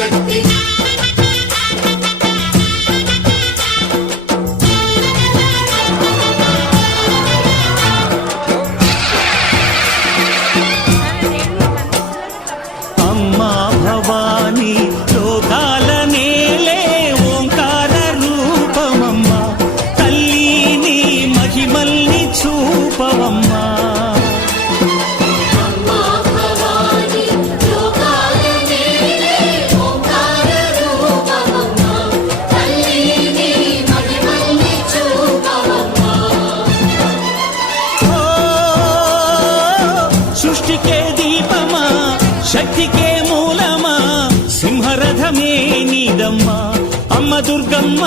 శక్తి అమ్మా భవానీ లోకాల నేలే ఓంకార రూపమమ్మా తల్లి నీ మహిమల్ని చూపవమ్మా సృష్టికే దీపమా శక్తికే మూలమా సింహరథమే నీదమ్మా అమ్మ దుర్గమ్మ